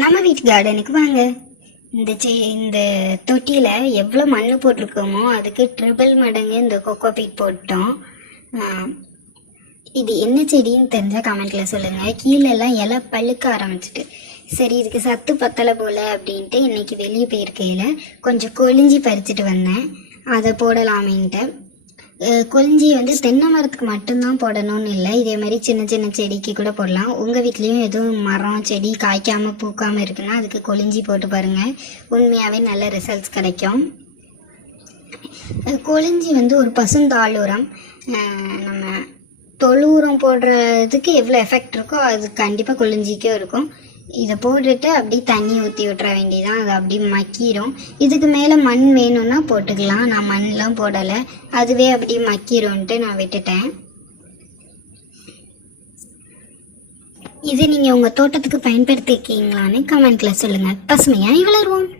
நம்ம வீட்டு கார்டனுக்கு வாங்க. இந்த தொட்டியில் எவ்வளோ மண் போட்டிருக்கோமோ அதுக்கு ட்ரிபிள் மடங்கு இந்த கொக்கோ பீட் போட்டோம். இது என்ன செடின்னு தெரிஞ்சால் கமெண்ட்டில் சொல்லுங்கள். கீழெல்லாம் இலை பழுக்க ஆரம்பிச்சிட்டு, சரி இதுக்கு சத்து பத்தலை போல் அப்படின்ட்டு இன்றைக்கி வெளியே போயிருக்கையில் கொஞ்சம் கொழிஞ்சி பறிச்சுட்டு வந்தேன். அதை போடலாமேன்ட்டு. கொழிஞ்சி தென்னை மரத்துக்கு மட்டும்தான் போடணும்னு இல்லை, இதே மாதிரி சின்ன சின்ன செடிக்கு கூட போடலாம். உங்கள் வீட்லேயும் எதுவும் மரம் செடி காய்க்காமல் பூக்காமல் இருக்குன்னா அதுக்கு கொழிஞ்சி போட்டு பாருங்கள், உண்மையாகவே நல்ல ரிசல்ட்ஸ் கிடைக்கும். கொழிஞ்சி ஒரு பசுந்தாள் உரம். நம்ம தொழு உரம் போடுறதுக்கு எவ்வளோ எஃபெக்ட் இருக்கோ அது கண்டிப்பாக கொழிஞ்சிக்கும் இருக்கும். இதை போட்டுட்டு அப்படியே தண்ணி ஊற்றி விட்டுற வேண்டியதான், அது அப்படி மக்கிரும். இதுக்கு மேலே மண் வேணும்னா போட்டுக்கலாம், நான் மண்ணெலாம் போடலை, அதுவே அப்படி மக்கிரும்ன்ட்டு நான் விட்டுட்டேன். இது நீங்கள் உங்கள் தோட்டத்துக்கு பயன்படுத்திருக்கீங்களான்னு கமெண்ட்டில் சொல்லுங்கள். பசுமையாக வளருவோம்.